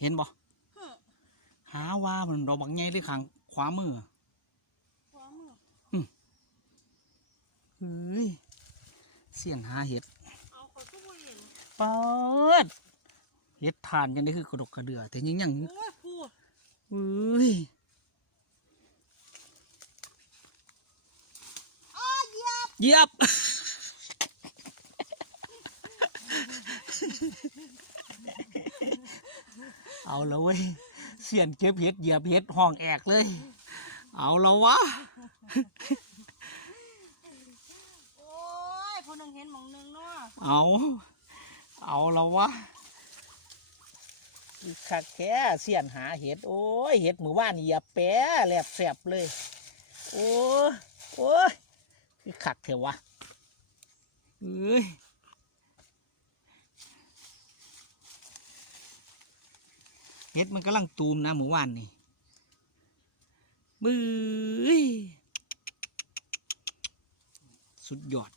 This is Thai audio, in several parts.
เห็นบ่เฮ้อหาว่ามันดอกบักใหญ่เลยข้างขวามือขวามือเฮ้ยเสียนหาเห็ดเอาขอทุกคนเห็นเปิดเห็ดทานกันได้คือกระดกกระเดือแต่ยังยังโอ้ยปูเฮ้ยอ้าเหยียบ เหยียบเอาแล้วเว้ยเสียนเก็บเห็ดเหยียบเห็ดห้องแอกเลย เอาแล้ววะโอ้ยผู้หนึงเห็นหมองหนึงเนาะเอา เอาแล้ววะอีกคักแค่เสียนหาเห็ดโอ้ยเห็ดมือว่านเหยียบแปะแหลบแสบเลย โอ้ยโอ้ยคือคักเถอะวะเอ้ย เห็ดมันกำลังตูมนะหมู่ว่านนี่มือสุดยอด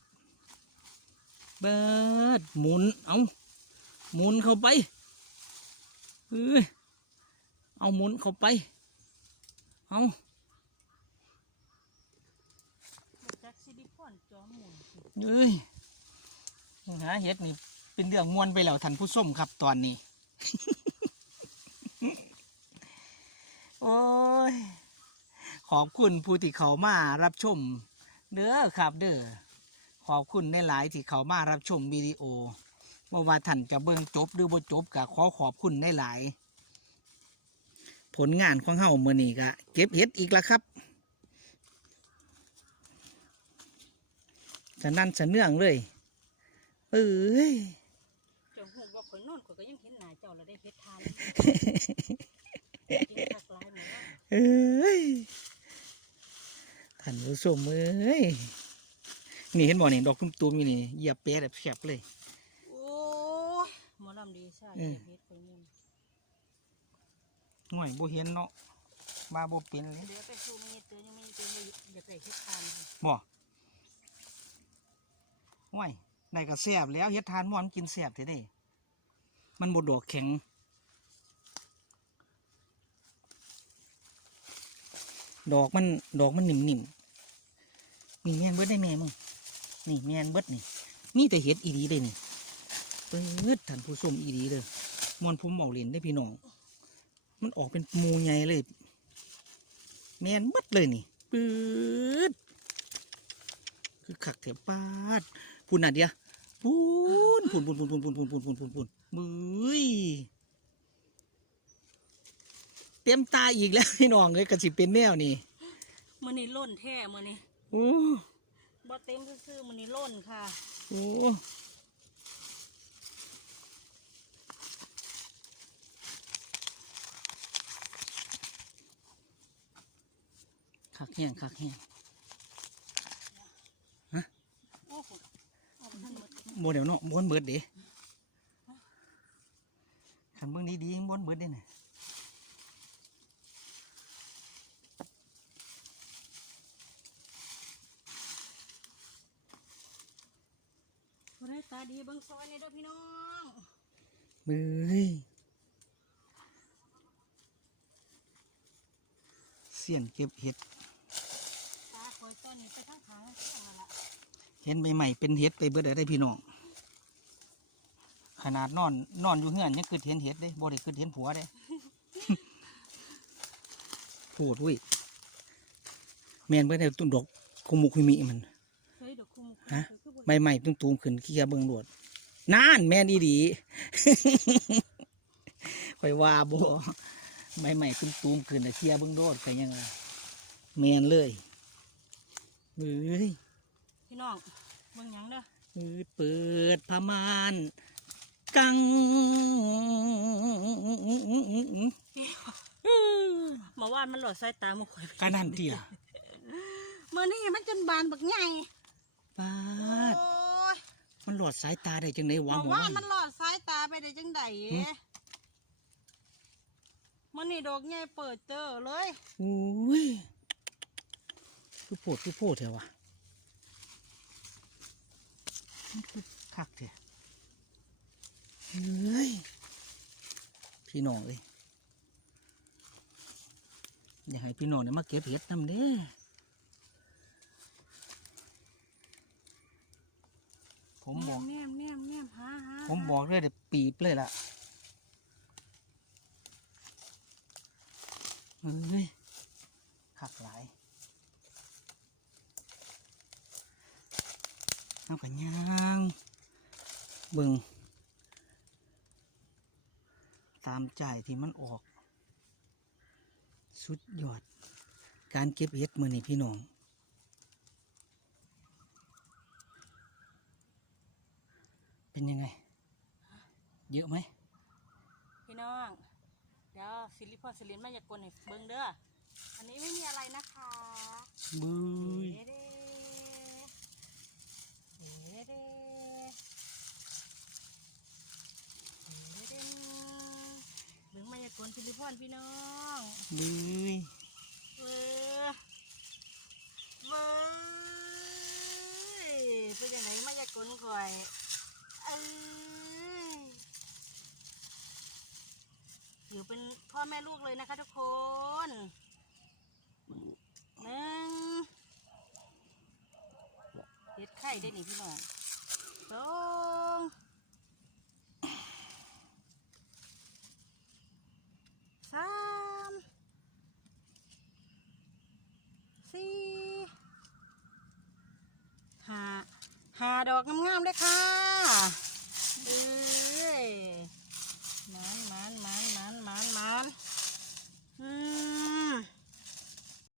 เบิดหมุน เอาหมุนเข้าไปเอ้ยเอาหมุนเข้าไป เอาเอ้ยหาเห็ดนี่ เป็นเรื่องมวนไปแล้วท่านผู้ชมครับตอนนี้ โอ้ย ขอบคุณผู้ที่เขามารับชม เด้อครับ เด้อ ขอบคุณในหลายที่เขามารับชมวิดีโอว่าว่าท่านจะเบิ่งจบหรือบ่จบก็ขอขอบคุณในหลาย ผลงานของเฮาเมื่อนี้ก็เก็บเห็ดอีกแล้วครับสนั่นสะเนื่องเลยเอ้ย เจ้าหูบอกข่อยนอนข่อยก็ยังเห็นหน้าเจ้าแล้วได้เฮ็ดทาน เอ้ยท่านผู้ชมเอ้ยนี่เห็นบ่นี่ดอกตุ้มๆอยู่นี่เหยียบแปะแบบแคบเลยโอ้ยหมอลำดีใช่อืมเฮ็ดข่อยนี่หน่วยบ่เห็นเนาะมาบ่เป็นเลยเดี๋ยวไปสู้มีเตือนยังมีเตือนอยากได้เฮ็ดทานอยู่บ่ห่วยได้ก็แซ่บแล้วเฮ็ดทานม่วนกินแซ่บเท่เด้มันบ่ดอกแข็ง ดอกมันดอกมันหนิ่มๆนี่แม่นเบิดได้แม่มึงนี่แม่นเบิดนี่มีแต่เห็ดอีดีเลยนี่เปิดท่านผู้ชมอีดีเลยมวนผมเอาเล่นได้พี่น้อง มันออกเป็นมูใหญ่เลย แม่นเบิดเลยนี่ปืดคือขักแถบปาดพูนน่ะเดียวพูนพูนพูนพูนพูนพูนพูนพูนพูนพูนพูนมือยเต็มตาอีกแล้วพี่น้องเลยกระสิเป็นแนวนี่มื้อนี้ล้นแท้มื้อนี้โอ้บ่เต็มซื่อๆมื้อนี้ล้นค่ะโอ้คักแห้งคักแห้งโอ้โหเอาไปทั้งหมดโมเดี๋ยวเนาะบนเบิดเด้ขันเบิ่งดีๆยังบนเบิดเด้น่ะ บ่ได้ตาดีเบิ่งซอยนี่เด้อพี่น้องมือเสียนเก็บเห็ด ตาคอยตอนนี้ไปทางขางข้างนั่นล่ะเห็นใบใหม่เป็นเห็ดไปเบิดได้พี่น้อง ขนาดนอนนอนอยู่เฮือนยังคือเห็นเห็ดเด้บ่ได้คือเห็นผัวเด้โพูดเว้ยแมนเบิดได้ตุ้นดอกคุมุคุมิมัน เฮ้ยเดี๋ยวคุมฮะคือบ่ ใบใหม่ตุ้มตูมๆขึ้นขี้ยาเบิ่งโดดนานแม่นอีดีข่อยว่าบ่ใบใหม่ตุ้มตูมๆขึ้นแต่ขี้ยาเบิ่งโดดก็ยังว่าแมนเลยเอ้ยพี่น้องเบิ่งหยังเด้อเปิดเปิดผ้ามานกังเมื่อวานมันหลอดสายตามาข่อยกานั่นที่ล่ะมื้อนี้มันจนบานบักใหญ่ปาโอ้ดยมัน หลอดสายตาได้จังไหนวะหมอว่ามันหลอดสายตาไปได้จังได๋มันนี่ดอกใหญ่เปิดเจอเลยอุ้ยคือโพดคือโพดเถอะวะคักเถอะเฮ้ยพี่น้องเลยอยากให้พี่น้องเนี่ยมาเก็บเห็ดน้ำเด้อ ผมบอก แนมแนมแนมหาหาผมบอกเลยเดี๋ยวปีบเลยล่ะเฮ้ยหักหลายเอากันย่างเบิ่งตามจ่ายที่มันออก สุดยอด การเก็บเห็ดมือนี่พี่น้อง เป็นยังไง เยอะไหมพี่น้อง เดี๋ยวสิริพรสิรินมายากลให้เบิ่งเด้อ อันนี้ไม่มีอะไรนะคะบุยเด้เด้เด้เด้เด้เด้เบิ่งมายากลสิริพรพี่น้องบุยเว้อเว้ยเป็นยังไงมายากลข่อยเอ้ย ถือเป็นพ่อแม่ลูกเลยนะคะทุกคนหนึ่งเด็ดไข่ได้หนิพี่น้องสองสามสี่ห้าห้า ดอกงามๆเลยค่ะเอ้ยมันมันมันมันมันมัน